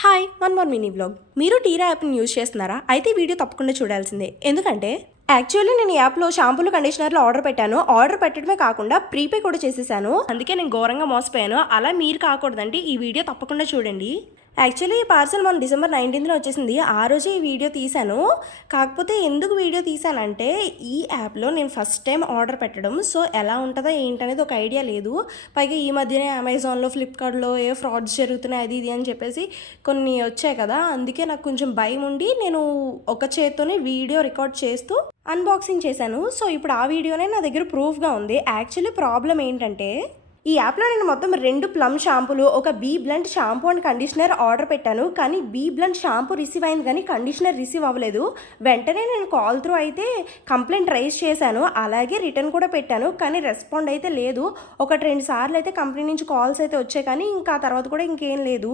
Hi one more mini vlog. మీరు టీరా యాప్ని use చేస్తున్నారా? అయితే వీడియో తప్పకుండా చూడాల్సిందే. ఎందుకంటే యాక్చువల్లీ నేను ఈ యాప్లో షాంపూలు కండిషనర్లు ఆర్డర్ పెట్టాను. ఆర్డర్ పెట్టడమే కాకుండా ప్రీపే కూడా చేసేసాను. అందుకే నేను ఘోరంగా మోసపోయాను. అలా మీరు కాకూడదంటే ఈ వీడియో తప్పకుండా చూడండి. యాక్చువల్లీ ఈ పార్సల్ మన డిసెంబర్ 19న వచ్చేసింది. ఆ రోజే ఈ వీడియో తీశాను. కాకపోతే ఎందుకు వీడియో తీశానంటే ఈ యాప్లో నేను ఫస్ట్ టైం ఆర్డర్ పెట్టడం. సో ఎలా ఉంటుందో ఏంటనేది ఒక ఐడియా లేదు. పైగా ఈ మధ్యనే అమెజాన్లో, ఫ్లిప్కార్ట్లో ఏ ఫ్రాడ్స్ జరుగుతున్నాయి అది ఇది అని చెప్పేసి కొన్ని వచ్చాయి కదా. అందుకే నాకు కొంచెం భయం ఉండి నేను ఒక చేత్తోనే వీడియో రికార్డ్ చేస్తూ అన్బాక్సింగ్ చేశాను. సో ఇప్పుడు ఆ వీడియోనే నా దగ్గర ప్రూఫ్గా ఉంది. యాక్చువల్లీ ప్రాబ్లం ఏంటంటే ఈ యాప్లో నేను మొత్తం 2 ప్లమ్ షాంపూలు, ఒక B blend shampoo and conditioner order పెట్టాను. కానీ బీ బ్లెండ్ షాంపూ రిసీవ్ అయింది కానీ కండిషనర్ రిసీవ్ అవ్వలేదు. వెంటనే నేను కాల్ త్రూ అయితే కంప్లైంట్ రైజ్ చేశాను. అలాగే రిటర్న్ కూడా పెట్టాను. కానీ రెస్పాండ్ అయితే లేదు. 1-2 సార్లు అయితే కంపెనీ నుంచి కాల్స్ అయితే వచ్చాయి కానీ ఇంకా తర్వాత కూడా ఇంకేం లేదు.